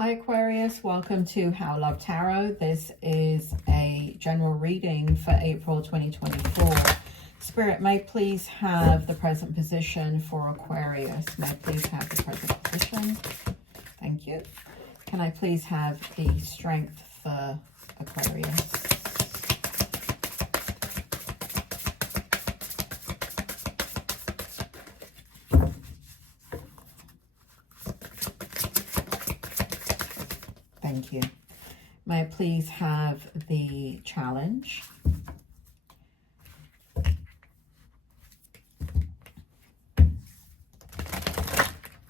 Hi Aquarius, welcome to How Love Tarot. This is a general reading for April 2024. Spirit, may please have the present position for Aquarius. May I please have the present position? Thank you. Can I please have the strength for Aquarius? Thank you. May I please have the challenge?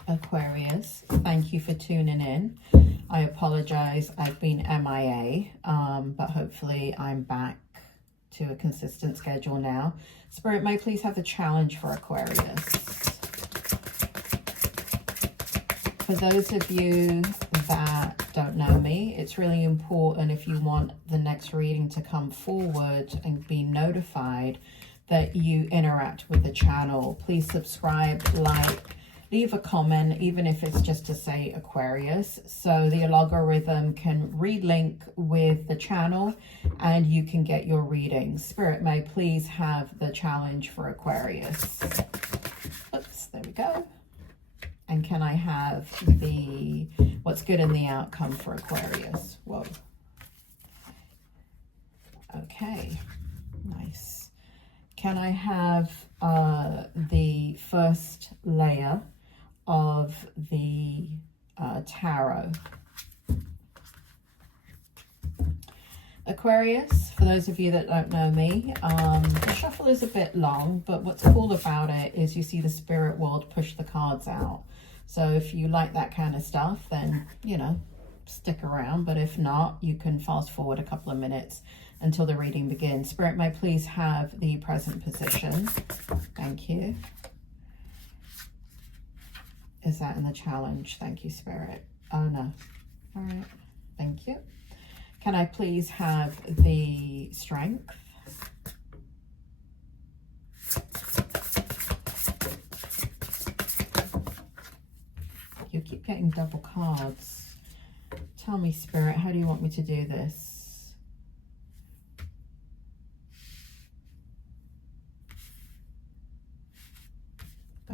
Aquarius, thank you for tuning in. I apologize, I've been MIA, but hopefully I'm back to a consistent schedule now. Spirit, may I please have the challenge for Aquarius? For those of you that don't know me, it's really important, if you want the next reading to come forward and be notified, that you interact with the channel. Please subscribe, like, leave a comment, even if it's just to say Aquarius, so the algorithm can relink with the channel and you can get your readings. Spirit, may I please have the challenge for Aquarius? Oops, there we go. And can I have the what's good in the outcome for Aquarius? Whoa. Okay, nice. Can I have the first layer of the tarot? Aquarius, for those of you that don't know me, the shuffle is a bit long, but what's cool about it is you see the spirit world push the cards out. So if you like that kind of stuff, then, you know, stick around. But if not, you can fast forward a couple of minutes until the reading begins. Spirit, may I please have the present position? Thank you. Is that in the challenge? Thank you, Spirit. Oh, no. All right. Thank you. Can I please have the strength? You keep getting double cards. Tell me, Spirit, how do you want me to do this?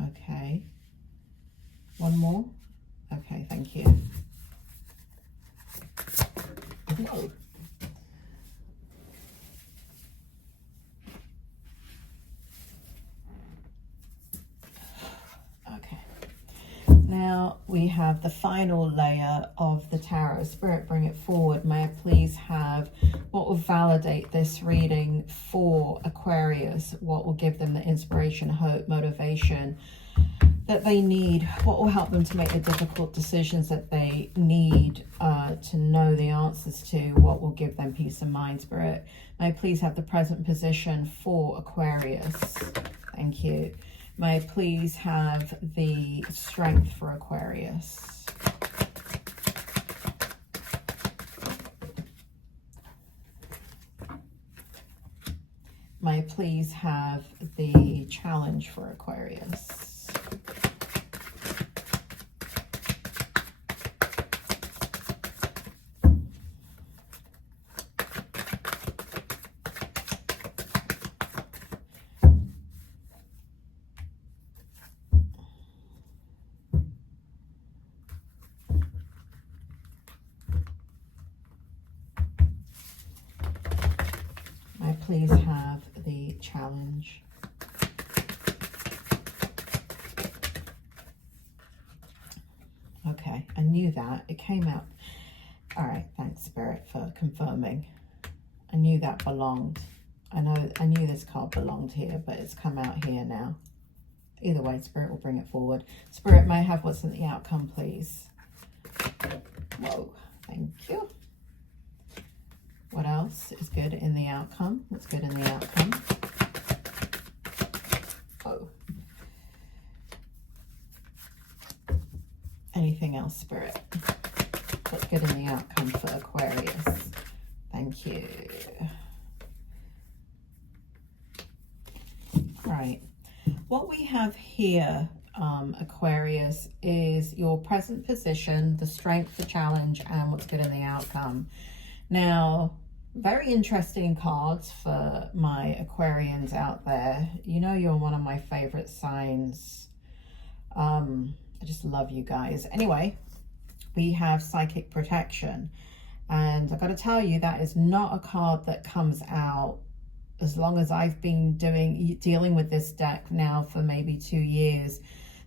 Okay. One more? Okay, thank you. Whoa. Okay. Now we have the final layer of the tarot. Spirit, bring it forward. May I please have what will validate this reading for Aquarius? What will give them the inspiration, hope, motivation that they need? What will help them to make the difficult decisions that they need to know the answers to? What will give them peace of mind? Spirit, may I please have the present position for Aquarius? Thank you. May I please have the strength for Aquarius? May I please have the challenge for Aquarius? Please have the challenge. Okay, I knew that. It came out. All right, thanks, Spirit, for confirming. I knew that belonged. I knew this card belonged here, but it's come out here now. Either way, Spirit will bring it forward. Spirit, may I have what's in the outcome, please? Whoa, thank you. What else is good in the outcome? What's good in the outcome? Oh. Anything else, Spirit? What's good in the outcome for Aquarius? Thank you. Right. What we have here Aquarius, is your present position, the strength, the challenge, and what's good in the outcome. Now, very interesting cards for my Aquarians out there. You know you're one of my favorite signs. I just love you guys. Anyway, we have Psychic Protection. And I've got to tell you, that is not a card that comes out as long as I've been dealing with this deck now for maybe 2 years.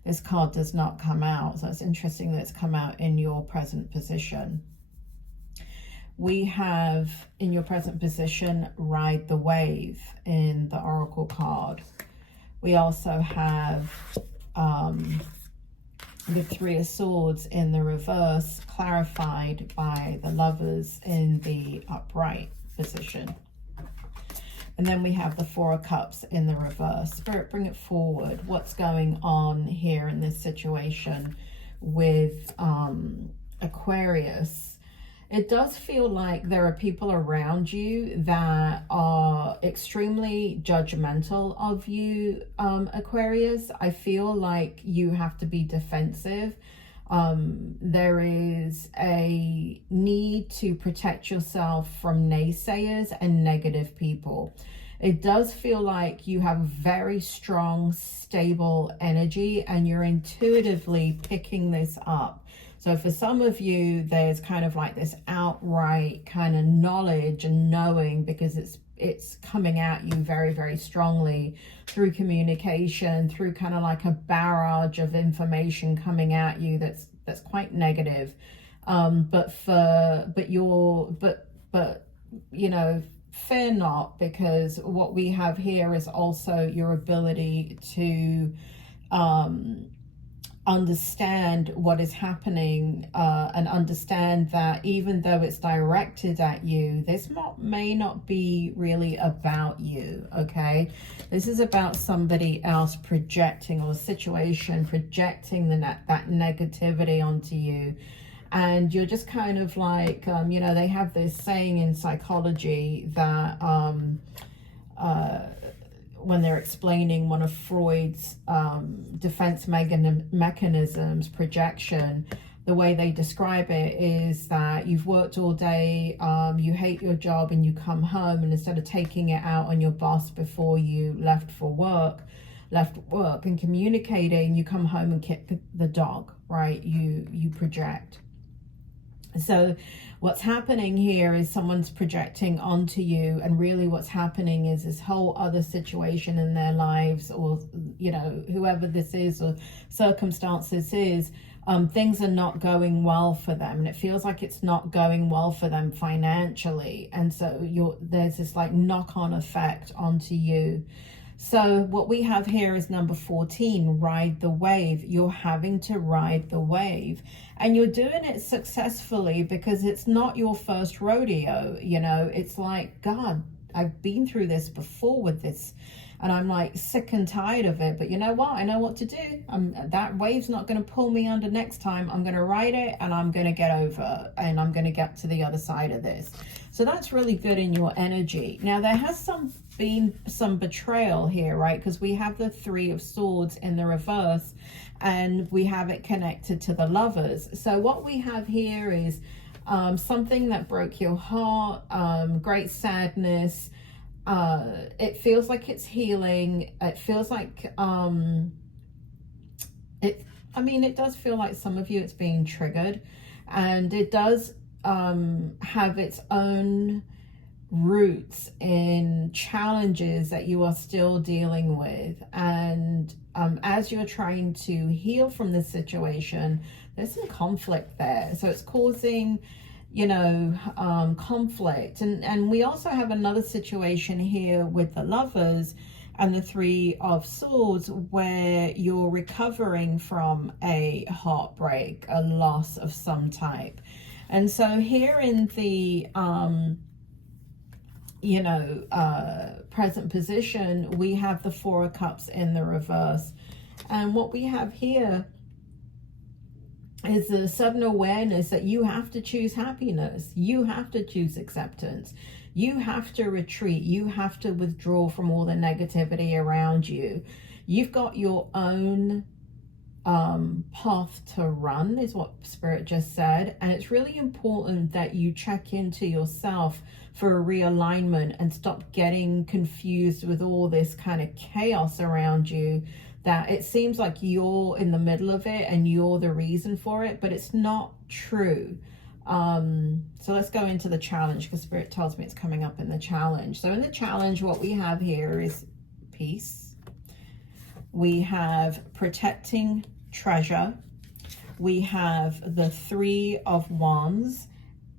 This card does not come out. So it's interesting that it's come out in your present position. We have in your present position, Ride the Wave in the Oracle card. We also have the Three of Swords in the reverse, clarified by the Lovers in the upright position. And then we have the Four of Cups in the reverse. Spirit, bring it forward. What's going on here in this situation with Aquarius? It does feel like there are people around you that are extremely judgmental of you, Aquarius. I feel like you have to be defensive. There is a need to protect yourself from naysayers and negative people. It does feel like you have very strong, stable energy, and you're intuitively picking this up. So for some of you, there's kind of like this outright kind of knowledge and knowing, because it's coming at you very, very strongly through communication, through kind of like a barrage of information coming at you that's quite negative. But you know, fear not, because what we have here is also your ability to understand what is happening, and understand that even though it's directed at you, this may not be really about you, okay? This is about somebody else projecting, or a situation projecting that negativity onto you. And you're just kind of like, you know, they have this saying in psychology that when they're explaining one of Freud's defense mechanisms, projection, the way they describe it is that you've worked all day, you hate your job, and you come home, and instead of taking it out on your boss before you left work and communicating, you come home and kick the dog, right? You project. So what's happening here is someone's projecting onto you, and really what's happening is this whole other situation in their lives, or, you know, whoever this is or circumstances is, things are not going well for them, and it feels like it's not going well for them financially. And so there's this like knock-on effect onto you. So what we have here is number 14, Ride the Wave. You're having to ride the wave, and you're doing it successfully because it's not your first rodeo. You know, it's like, God, I've been through this before with this, and I'm like sick and tired of it. But you know what? I know what to do. That wave's not going to pull me under next time. I'm going to ride it, and I'm going to get over, and I'm going to get to the other side of this. So that's really good in your energy. Now, there has been some betrayal here, right? Because we have the Three of Swords in the reverse, and we have it connected to the Lovers. So what we have here is something that broke your heart, great sadness. It feels like it's healing. It feels like it does feel like some of you it's being triggered, and it does have its own roots in challenges that you are still dealing with. And as you're trying to heal from this situation, there's some conflict there. So it's causing, you know, conflict. And we also have another situation here with the Lovers and the Three of Swords, where you're recovering from a heartbreak, a loss of some type. And so here in the present position, we have the Four of Cups in the reverse. And what we have here is the sudden awareness that you have to choose happiness. You have to choose acceptance. You have to retreat. You have to withdraw from all the negativity around you. You've got your own path to run, is what Spirit just said. And it's really important that you check into yourself for a realignment and stop getting confused with all this kind of chaos around you, that it seems like you're in the middle of it and you're the reason for it, but it's not true. So let's go into the challenge, because Spirit tells me it's coming up in the challenge. So in the challenge, what we have here is peace. We have protecting treasure. We have the 3 of Wands,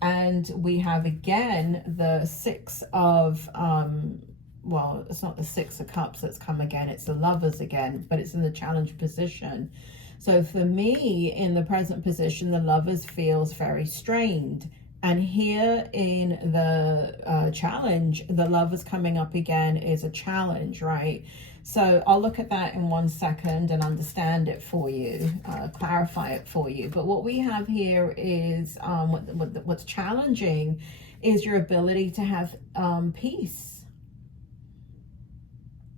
and we have again the 6 of well, it's not the 6 of Cups that's come again, it's the Lovers again, but it's in the challenge position. So for me, in the present position, the Lovers feels very strained. And here in the challenge, the Lovers coming up again is a challenge, right? So I'll look at that in 1 second and understand it for you, clarify it for you. But what we have here is, what's challenging is your ability to have peace.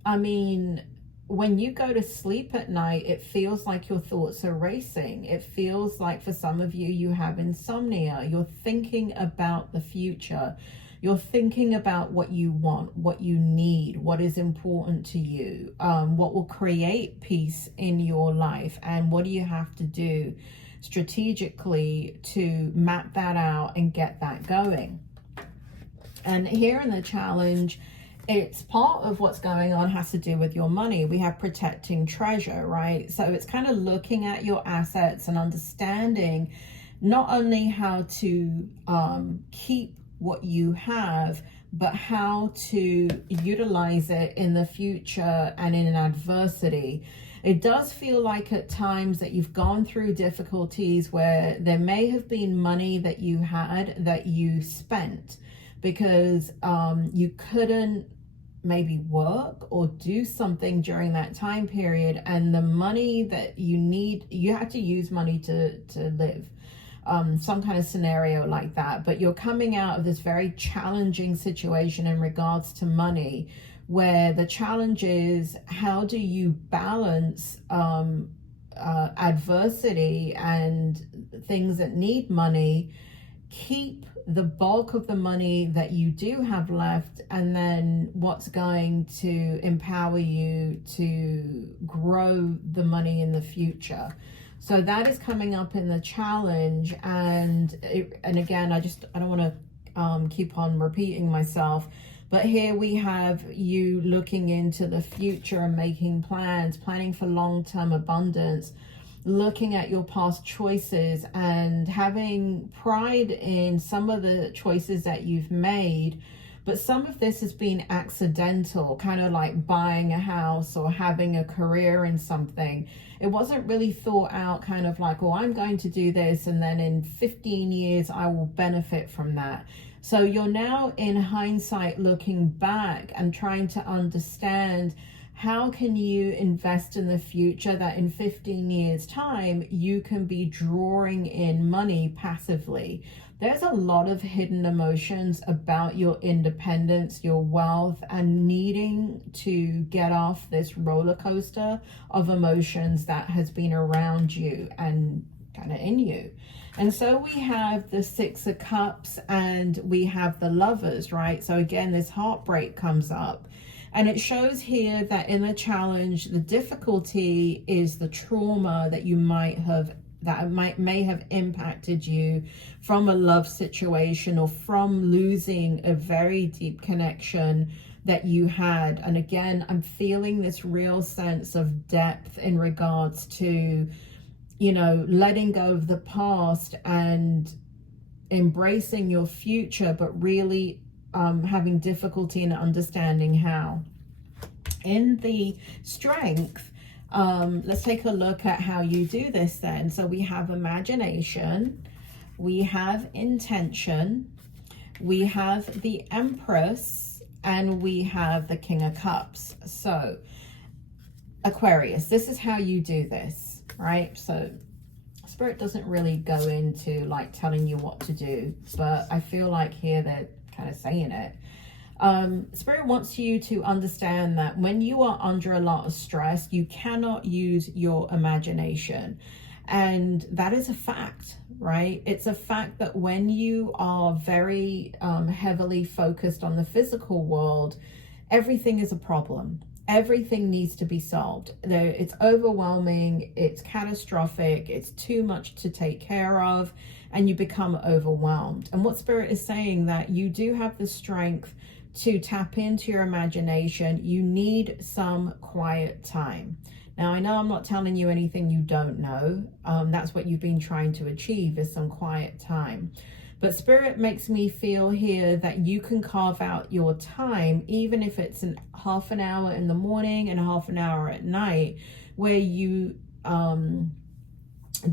I mean, when you go to sleep at night, it feels like your thoughts are racing. It feels like for some of you, you have insomnia. You're thinking about the future. You're thinking about what you want, what you need, what is important to you, what will create peace in your life, and what do you have to do strategically to map that out and get that going. And here in the challenge, it's part of what's going on has to do with your money. We have protecting treasure, right? So it's kind of looking at your assets and understanding not only how to keep what you have, but how to utilize it in the future and in an adversity. It does feel like at times that you've gone through difficulties where there may have been money that you had that you spent because you couldn't maybe work or do something during that time period, and the money that you need, you had to use money to live, some kind of scenario like that. But you're coming out of this very challenging situation in regards to money, where the challenge is, how do you balance adversity and things that need money, keep the bulk of the money that you do have left, and then what's going to empower you to grow the money in the future. So that is coming up in the challenge. And again, I don't want to keep on repeating myself, but here we have you looking into the future and making plans, planning for long-term abundance, looking at your past choices and having pride in some of the choices that you've made. But some of this has been accidental, kind of like buying a house or having a career in something. It wasn't really thought out, kind of like, oh, I'm going to do this, and then in 15 years I will benefit from that. So you're now in hindsight looking back and trying to understand, how can you invest in the future that in 15 years time you can be drawing in money passively? There's a lot of hidden emotions about your independence, your wealth, and needing to get off this roller coaster of emotions that has been around you and kind of in you. And so we have the 6 of Cups and we have the Lovers, right? So again, this heartbreak comes up. And it shows here that in the challenge, the difficulty is the trauma that you may have impacted you from a love situation or from losing a very deep connection that you had. And again, I'm feeling this real sense of depth in regards to, you know, letting go of the past and embracing your future, but really having difficulty in understanding how. In the Strength, let's take a look at how you do this then. So we have imagination, we have intention, we have the Empress, and we have the King of Cups. So Aquarius, this is how you do this, right? So Spirit doesn't really go into like telling you what to do, but I feel like here they're kind of saying it. Spirit wants you to understand that when you are under a lot of stress, you cannot use your imagination. And that is a fact, right? It's a fact that when you are very heavily focused on the physical world, everything is a problem. Everything needs to be solved. It's overwhelming, it's catastrophic, it's too much to take care of, and you become overwhelmed. And what Spirit is saying, that you do have the strength to tap into your imagination. You need some quiet time. Now, I know I'm not telling you anything you don't know. That's what you've been trying to achieve, is some quiet time. But Spirit makes me feel here that you can carve out your time, even if it's half an hour in the morning and half an hour at night, where you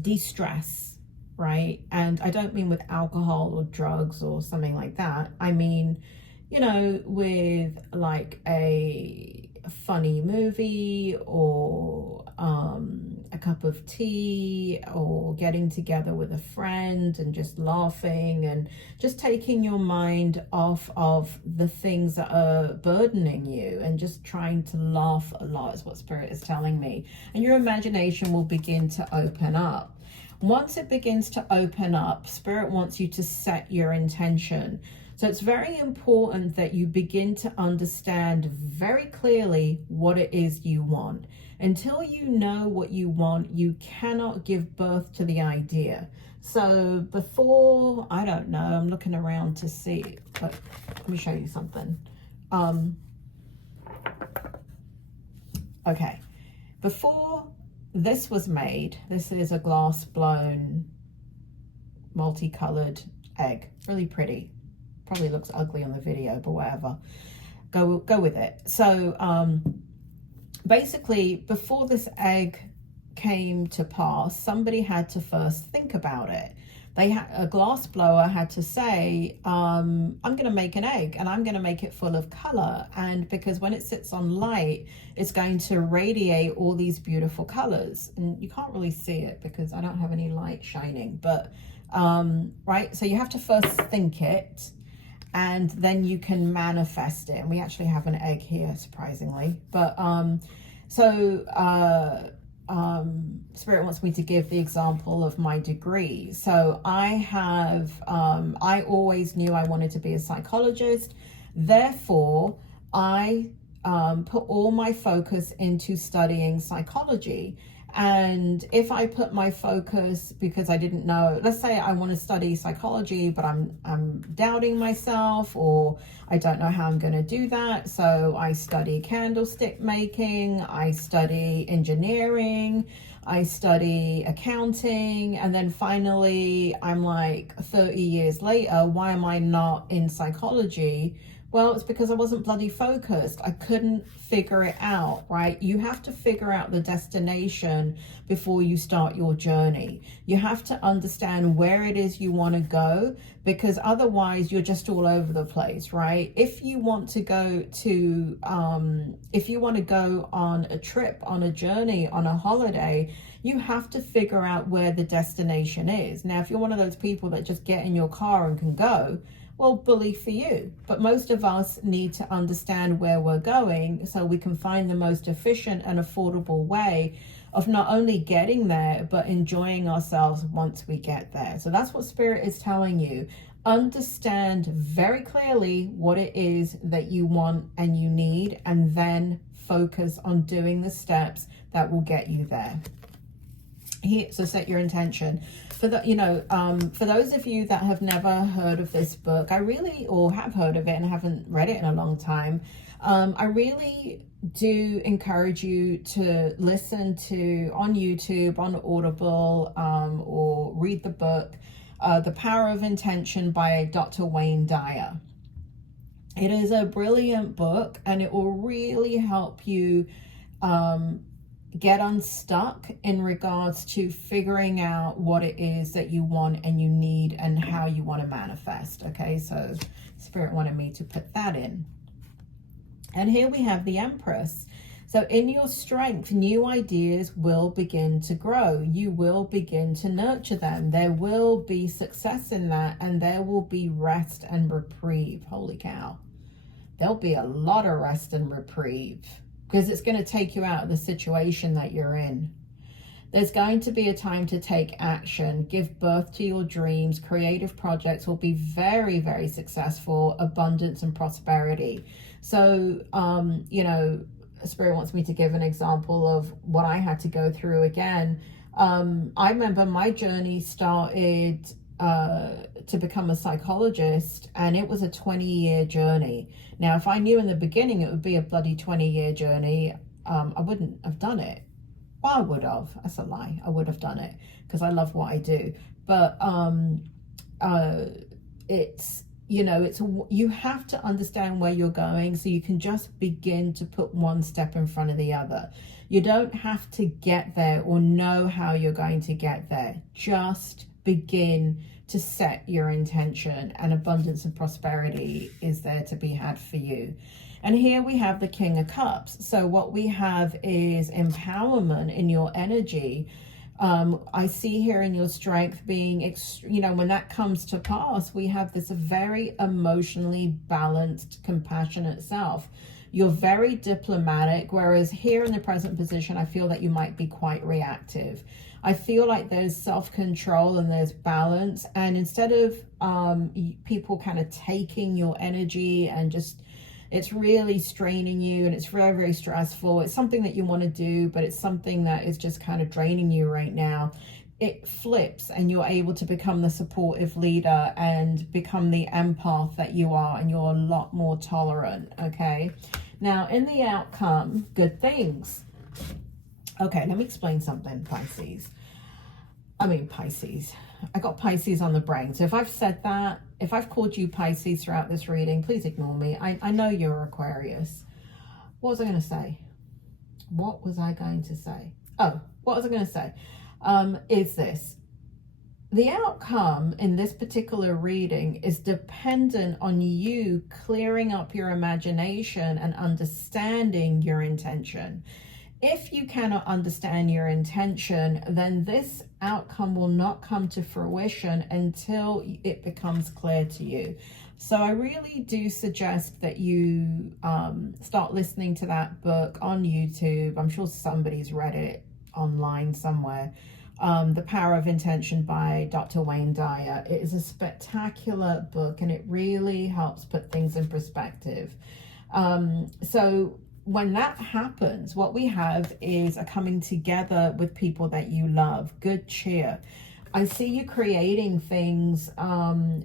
de-stress, right? And I don't mean with alcohol or drugs or something like that. I mean, you know, with like a funny movie, or a cup of tea, or getting together with a friend and just laughing and just taking your mind off of the things that are burdening you, and just trying to laugh a lot is what Spirit is telling me. And your imagination will begin to open up. Once it begins to open up, Spirit wants you to set your intention. So it's very important that you begin to understand very clearly what it is you want. Until you know what you want, you cannot give birth to the idea. So before, I don't know, I'm looking around to see, but let me show you something. Okay, before this was made, this is a glass blown multicolored egg, really pretty. Probably looks ugly on the video, but whatever, go with it. So basically, before this egg came to pass, somebody had to first think about it. A glass blower had to say, I'm going to make an egg, and I'm going to make it full of color. And because when it sits on light, it's going to radiate all these beautiful colors. And you can't really see it because I don't have any light shining, but right. So you have to first think it, and then you can manifest it. And we actually have an egg here, surprisingly. But Spirit wants me to give the example of my degree. So I always knew I wanted to be a psychologist. Therefore, I put all my focus into studying psychology. And if I put my focus, because I didn't know, let's say I want to study psychology, but I'm doubting myself, or I don't know how I'm going to do that. So I study candlestick making, I study engineering, I study accounting, and then finally I'm like 30 years later, why am I not in psychology? Well, it's because I wasn't bloody focused. I couldn't figure it out, right? You have to figure out the destination before you start your journey. You have to understand where it is you want to go, because otherwise you're just all over the place, right? If you want to go on a trip, on a journey, on a holiday, you have to figure out where the destination is. Now, if you're one of those people that just get in your car and can go, well, bully for you. But most of us need to understand where we're going so we can find the most efficient and affordable way of not only getting there, but enjoying ourselves once we get there. So that's what Spirit is telling you. Understand very clearly what it is that you want and you need, and then focus on doing the steps that will get you there. Here, so set your intention. For those of you that have never heard of this book, or have heard of it and haven't read it in a long time, I really do encourage you to listen to, on YouTube, on Audible, or read the book, The Power of Intention by Dr. Wayne Dyer. It is a brilliant book, and it will really help you get unstuck in regards to figuring out what it is that you want and you need and how you want to manifest. Okay, so Spirit wanted me to put that in. And here we have the Empress. So in your strength, new ideas will begin to grow. You will begin to nurture them. There will be success in that, and there will be rest and reprieve. Holy cow. there'll be a lot of rest and reprieve, because it's going to take you out of the situation that you're in. There's going to be a time to take action, give birth to your dreams. Creative projects will be very, very successful, abundance and prosperity. So, you know, Spirit wants me to give an example of what I had to go through again. I remember my journey started to become a psychologist, and it was a 20-year journey. Now, if I knew in the beginning it would be a bloody 20-year journey, I wouldn't have done it. Well, I would have. That's a lie. I would have done it because I love what I do. But it's, you know, you have to understand where you're going so you can just begin to put one step in front of the other. You don't have to get there or know how you're going to get there. Just begin to set your intention, and abundance and prosperity is there to be had for you. And here we have the King of Cups. So what we have is empowerment in your energy. I see here in your strength being, you know, when that comes to pass, we have this very emotionally balanced, compassionate self. You're very diplomatic, whereas here in the present position, I feel that you might be quite reactive. I feel like there's self-control and there's balance. And instead of people kind of taking your energy and just, it's really straining you, and it's very, very stressful. It's something that you want to do, but it's something that is just kind of draining you right now. It flips, and you're able to become the supportive leader and become the empath that you are, and you're a lot more tolerant, okay? Now, in the outcome, good things. Okay, let me explain something, Pisces. I got Pisces on the brain. So if I've said that, if I've called you Pisces throughout this reading, please ignore me. I know you're Aquarius. What was I going to say? What was I going to say? Oh, what was I going to say? Is this. The outcome in this particular reading is dependent on you clearing up your imagination and understanding your intention. If you cannot understand your intention, then this outcome will not come to fruition until it becomes clear to you. So I really do suggest that you start listening to that book on YouTube. I'm sure somebody's read it online somewhere. The Power of Intention by Dr. Wayne Dyer. It is a spectacular book, and it really helps put things in perspective. So when that happens, what we have is a coming together with people that you love, good cheer. I see you creating things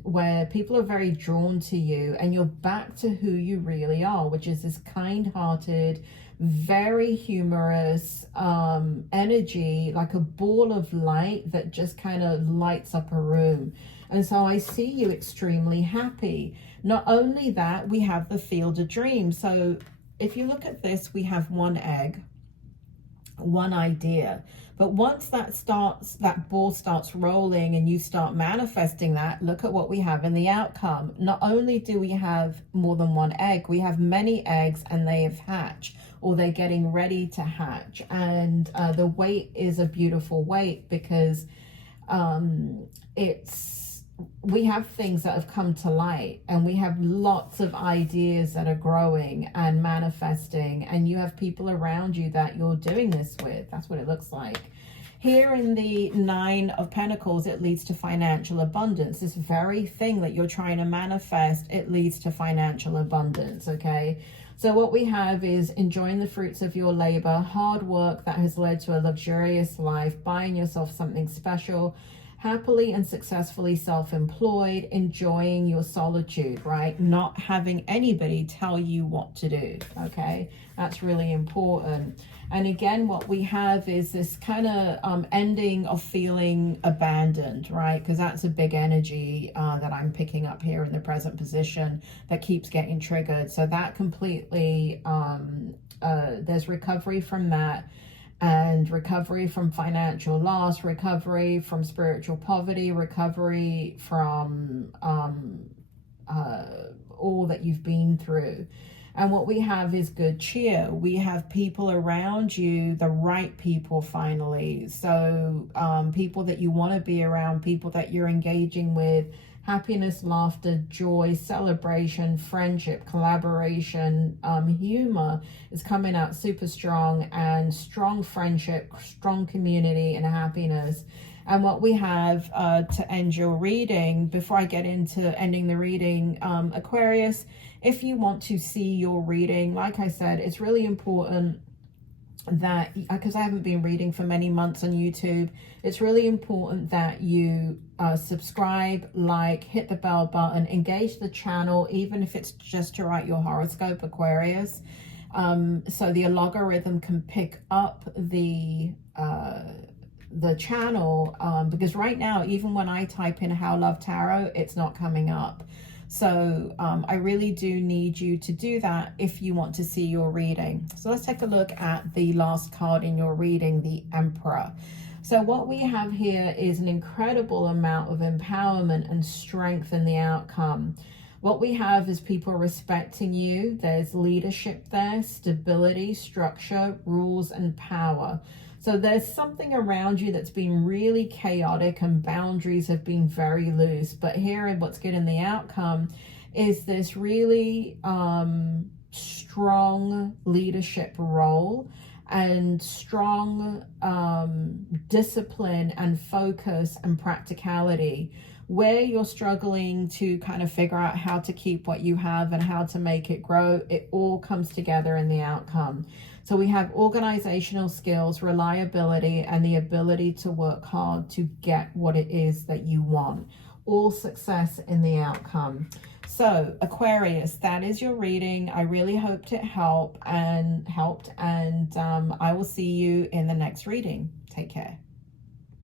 where people are very drawn to you, and you're back to who you really are, which is this kind-hearted, very humorous energy, like a ball of light that just kind of lights up a room. And so I see you extremely happy. Not only that, we have the Field of Dreams. So if you look at this, we have one egg, one idea. But once that ball starts rolling and you start manifesting that, look at what we have in the outcome. Not only do we have more than one egg, we have many eggs, and they have hatched, or they're getting ready to hatch. And the weight is a beautiful weight, because we have things that have come to light, and we have lots of ideas that are growing and manifesting, and you have people around you that you're doing this with. That's what it looks like. Here in the Nine of Pentacles, it leads to financial abundance. This very thing that you're trying to manifest, it leads to financial abundance, okay? So what we have is enjoying the fruits of your labor, hard work that has led to a luxurious life, buying yourself something special, happily and successfully self-employed, enjoying your solitude, right? Not having anybody tell you what to do, okay? That's really important. And again, what we have is this kind of ending of feeling abandoned, right? Because that's a big energy that I'm picking up here in the present position that keeps getting triggered. So that completely, there's recovery from that. And recovery from financial loss, recovery from spiritual poverty, recovery from all that you've been through. And what we have is good cheer. We have people around you, the right people finally. So people that you want to be around, people that you're engaging with, happiness, laughter, joy, celebration, friendship, collaboration, humor is coming out super strong, and strong friendship, strong community, and happiness. And what we have to end your reading, before I get into ending the reading, Aquarius, if you want to see your reading, like I said, it's really important that, because I haven't been reading for many months on YouTube, it's really important that you subscribe, like, hit the bell button, engage the channel, even if it's just to write your horoscope, Aquarius, so the algorithm can pick up the channel, because right now, even when I type in How Love Tarot, it's not coming up. So I really do need you to do that if you want to see your reading. So let's take a look at the last card in your reading, the Emperor. So what we have here is an incredible amount of empowerment and strength in the outcome. What we have is people respecting you. There's leadership there, stability, structure, rules, and power. So there's something around you that's been really chaotic and boundaries have been very loose. But here, what's good in the outcome is this really strong leadership role and strong discipline and focus and practicality, where you're struggling to kind of figure out how to keep what you have and how to make it grow. It all comes together in the outcome. So we have organizational skills, reliability, and the ability to work hard to get what it is that you want. All success in the outcome. So Aquarius, that is your reading. I really hoped it helped, and I will see you in the next reading. Take care.